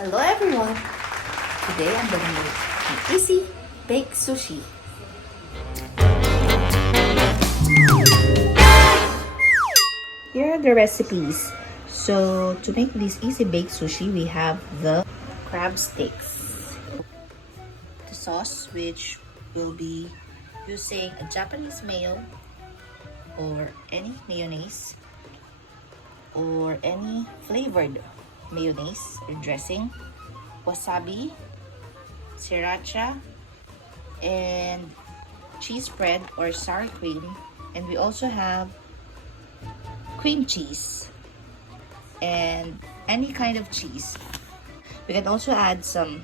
Hello everyone! Today I'm gonna make an easy baked sushi. Here are the recipes. So to make this easy baked sushi, we have the crab sticks. The sauce, which will be using a Japanese mayo or any mayonnaise or any flavored mayonnaise or dressing, wasabi, sriracha, and cheese spread or sour cream. And we also have cream cheese and any kind of cheese. We can also add some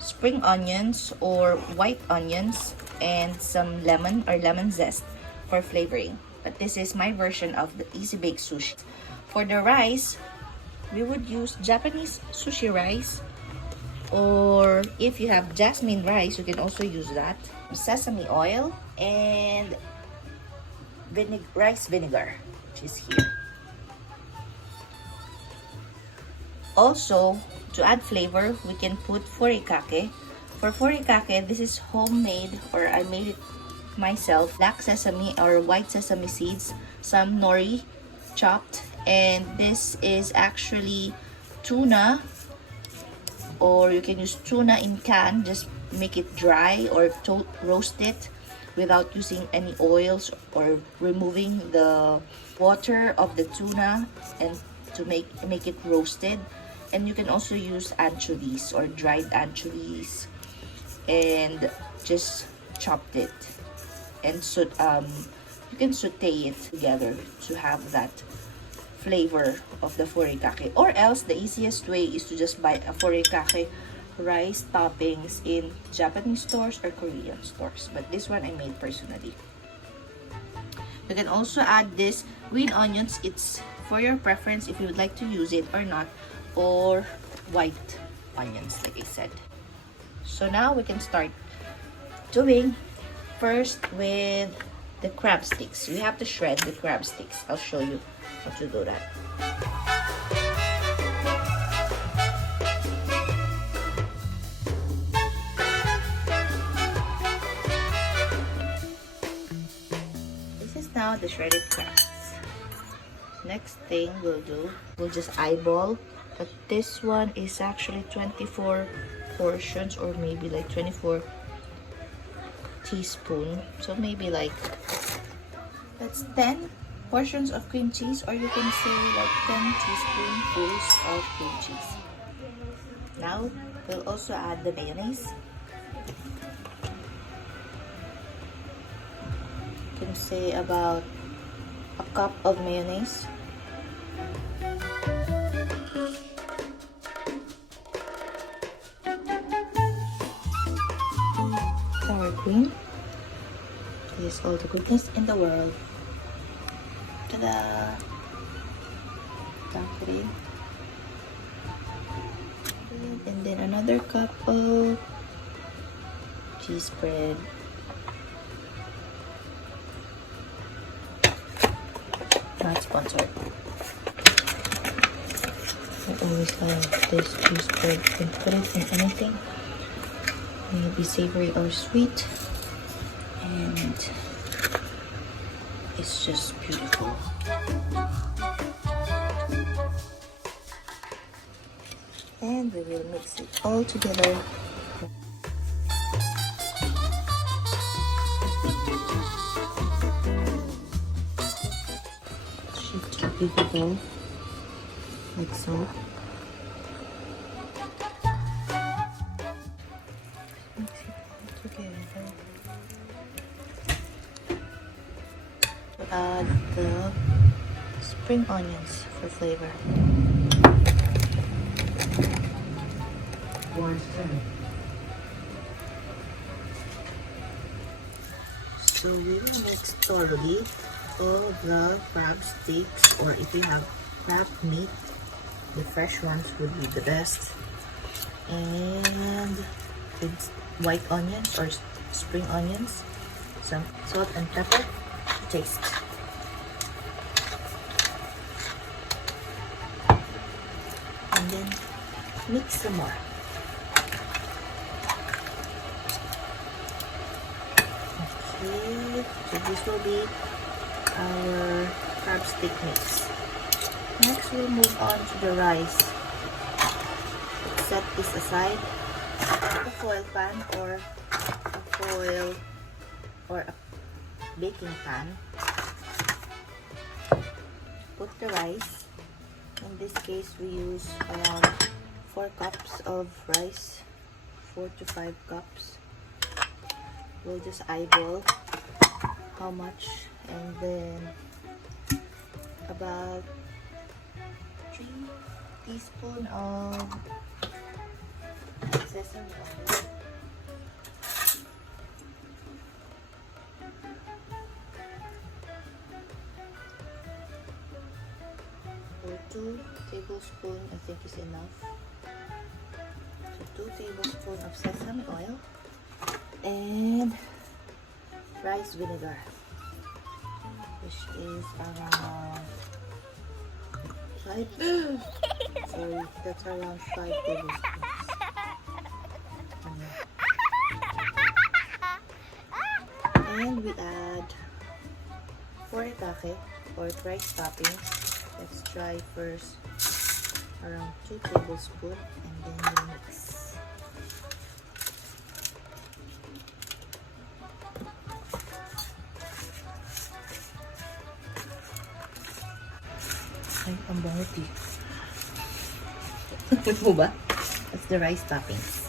spring onions or white onions and some lemon or lemon zest for flavoring. But this is my version of the easy baked sushi. For the rice, we would use Japanese sushi rice, or if you have jasmine rice, you can also use that. Sesame oil and rice vinegar, which is here. Also, to add flavor, we can put furikake. For furikake, this is homemade, or I made it myself. Black sesame or white sesame seeds, some nori chopped, and this is actually tuna, or you can use tuna in can. Just make it dry or roast it without using any oils or removing the water of the tuna, and to make it roasted. And you can also use anchovies or dried anchovies and just chopped it, and so you can saute it together to have that flavor of the furikake. Or else the easiest way is to just buy a furikake rice toppings in Japanese stores or Korean stores, but this one I made personally. You can also add this green onions. It's for your preference if you would like to use it or not, or white onions like I said. So now we can start doing first with the crab sticks. We have to shred the crab sticks. I'll show you how to do that. This is now the shredded crabs. Next thing we'll do, we'll just eyeball, but this one is actually 24 portions, or maybe like 24 teaspoon, so maybe like that's 10 portions of cream cheese, or you can say like 10 teaspoonfuls of cream cheese. Now we'll also add the mayonnaise. You can say about a cup of mayonnaise. Sour cream. This is all the goodness in the world. Ta-da! Dump it in. And then another cup of cheese spread. Not sponsored. I always love this cheese spread. You can put it in anything. Maybe savory or sweet. And it's just beautiful. And we will mix it all together. Shift a bigger bowl, like so. Mix it all together. Add the spring onions for flavor. So we will mix thoroughly all the crab sticks, or if you have crab meat, the fresh ones would be the best. And with white onions or spring onions, some salt and pepper to taste. And then mix some more. Okay, so this will be our crab stick mix. Next, we'll move on to the rice. Set this aside. A foil pan or a foil or a baking pan. Put the rice. In this case, we use around 4 cups of rice, 4 to 5 cups. We'll just eyeball how much, and then about 3 teaspoons of sesame oil. Or 2 tablespoons, I think is enough. So 2 tablespoons of sesame oil and rice vinegar, which is around 5. Sorry, that's around 5 tablespoons. And we add furikake or rice toppings. Let's try first around 2 tablespoons and then we mix. Ay, ang bangot eh. Wait mo ba? That's the rice toppings.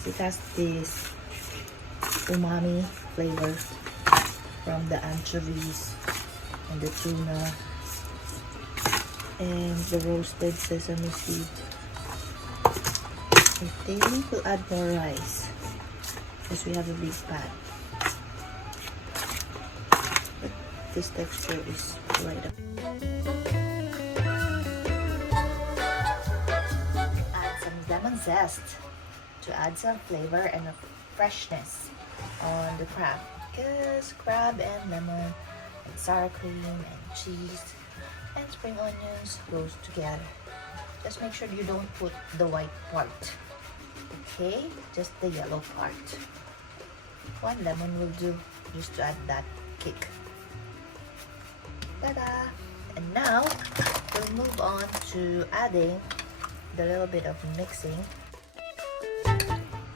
Because it has this umami flavor from the anchovies and the tuna and the roasted sesame seed. I think we'll add more rice because we have a big pan. But this texture is right up. Add some lemon zest to add some flavor and a freshness on the crab, because crab and lemon and sour cream and cheese and spring onions goes together. Just make sure you don't put the white part, okay? Just the yellow part. 1 lemon will do, just to add that kick. Ta-da! And now we'll move on to adding the little bit of mixing.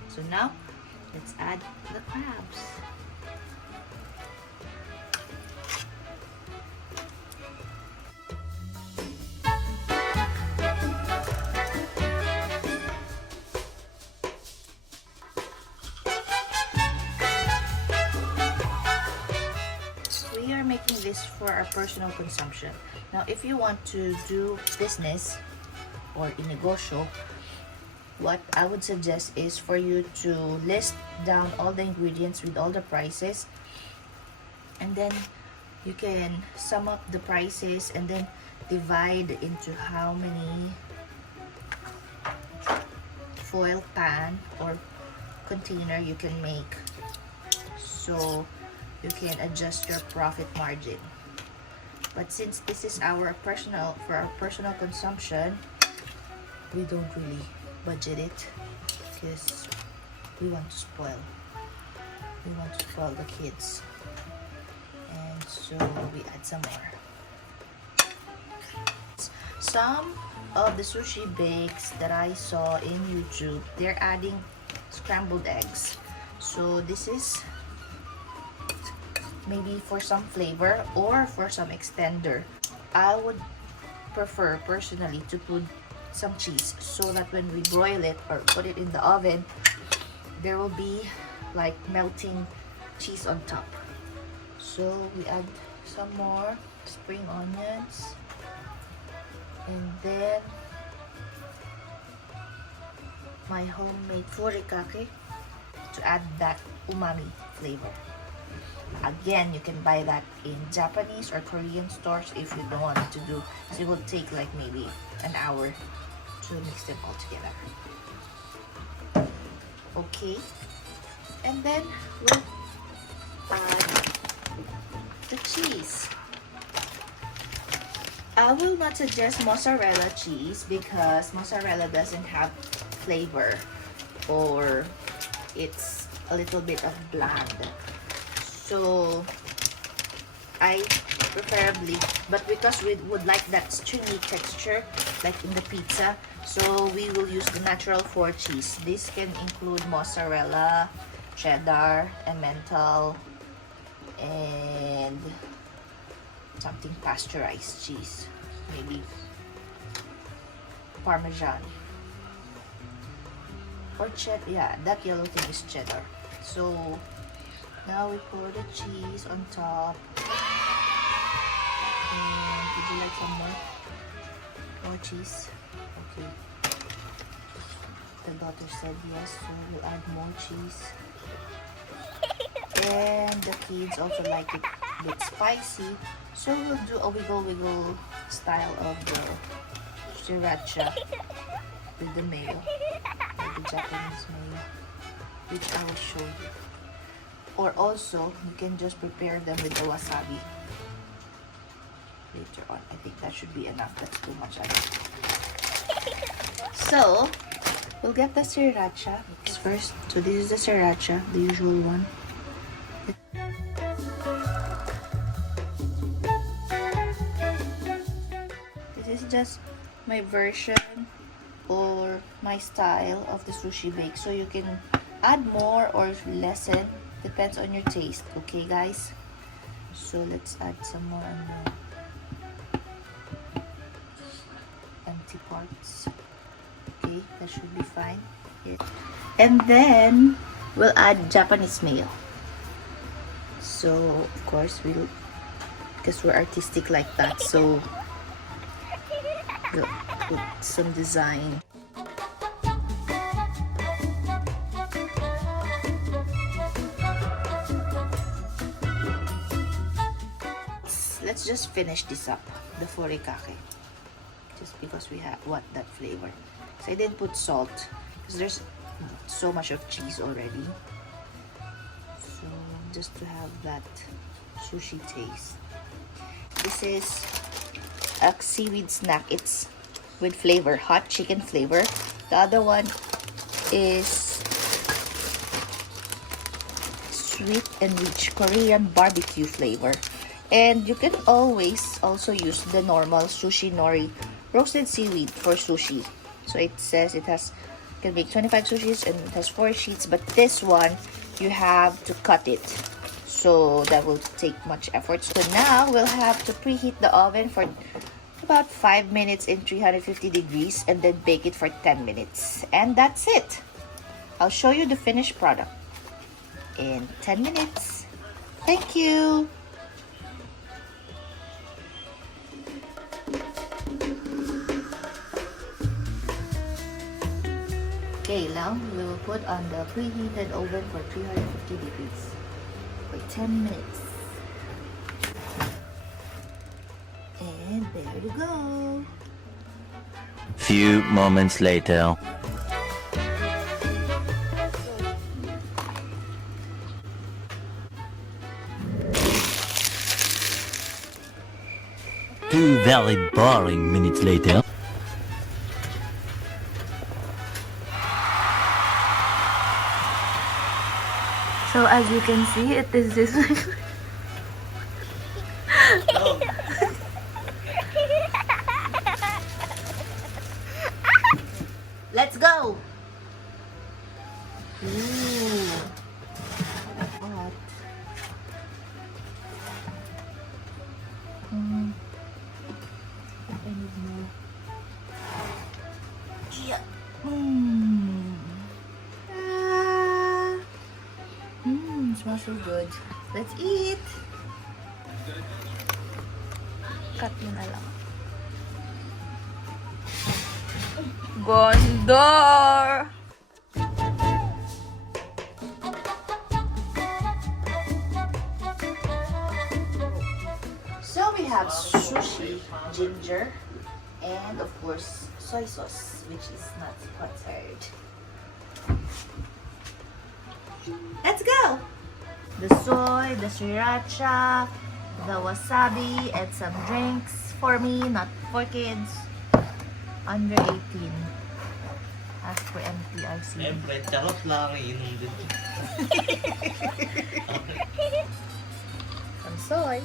So now let's add the crabs. We are making this for our personal consumption. Now, if you want to do business or inegosyo, what I would suggest is for you to list down all the ingredients with all the prices, and then you can sum up the prices and then divide into how many foil pan or container you can make, so you can adjust your profit margin. But since this is our personal consumption, we don't really budget it because we want to spoil the kids, and so we add some more. Some of the sushi bakes that I saw in YouTube, they're adding scrambled eggs, so this is maybe for some flavor or for some extender. I would prefer personally to put some cheese so that when we broil it or put it in the oven, there will be like melting cheese on top. So we add some more spring onions, and then my homemade furikake to add that umami flavor. Again, you can buy that in Japanese or Korean stores if you don't want it to do, so it will take like maybe an hour to mix them all together. Okay, and then we'll add the cheese. I will not suggest mozzarella cheese because mozzarella doesn't have flavor, or it's a little bit of bland. So I preferably, but because we would like that stringy texture like in the pizza, so we will use the natural 4 cheese. This can include mozzarella, cheddar, emmental, and something pasteurized cheese, maybe parmesan or cheddar. Yeah, that yellow thing is cheddar. So now we pour the cheese on top. And would you like some more? More cheese? Okay. The daughter said yes, so we'll add more cheese. And the kids also like it a bit spicy, so we'll do a wiggle style of the sriracha with the mayo, the Japanese mayo, which I will show you. Or also, you can just prepare them with the wasabi later on. I think that should be enough. That's too much, I think. So, we'll get the sriracha first. So this is the sriracha, the usual one. This is just my version or my style of the sushi bake. So you can add more or lessen, depends on your taste. Okay, guys? So let's add some more on the empty parts. Okay, that should be fine. Yeah. And then we'll add Japanese mayo. So of course we'll, because we're artistic like that, so we'll put some design. Let's just finish this up, the furikake, just because we want that flavor. So I didn't put salt because there's so much of cheese already, so just to have that sushi taste. This is a seaweed snack. It's with flavor, hot chicken flavor. The other one is sweet and rich Korean barbecue flavor. And you can always also use the normal sushi nori roasted seaweed for sushi. So it says it can make 25 sushis and it has 4 sheets, but this one you have to cut it, so that will take much effort. So now we'll have to preheat the oven for about 5 minutes in 350 degrees and then bake it for 10 minutes. And that's it. I'll show you the finished product in 10 minutes. Thank you. Okay, now we will put on the preheated oven for 350 degrees for 10 minutes. And there you go. Few moments later. Two very boring minutes later. So as you can see, it is this. Let's go. Ooh. Hot. I need more. Yeah. Smells so good. Let's eat. Cut mo na lang. Ganda! So we have sushi, ginger, and of course soy sauce, which is not sponsored. Let's go! The soy, the sriracha, the wasabi, and some drinks for me, not for kids under 18. Ask for MPIC. Siyempre, charot lang. Inom din. Some soy.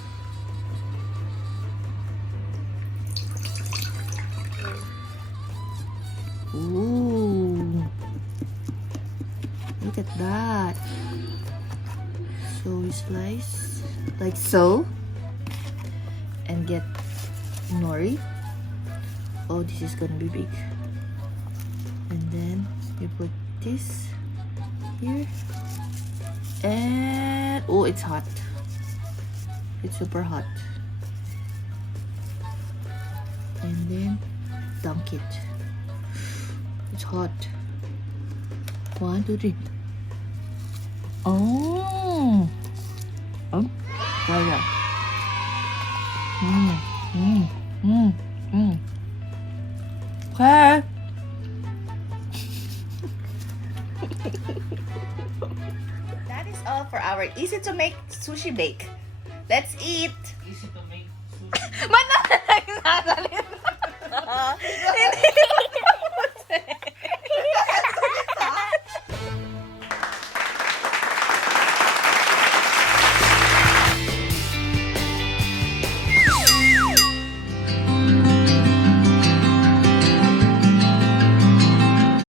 Ooh. Look at that. So we slice like so. And get nori. Oh, this is gonna be big. And then you put this here. And oh, it's hot. It's super hot. And then dunk it. It's hot. 1, 2, 3. Oh. Oh. Yeah. Okay. That is all for our easy to make sushi bake. Let's eat. Easy to make sushi. Ba't na nagsasalita? Hindi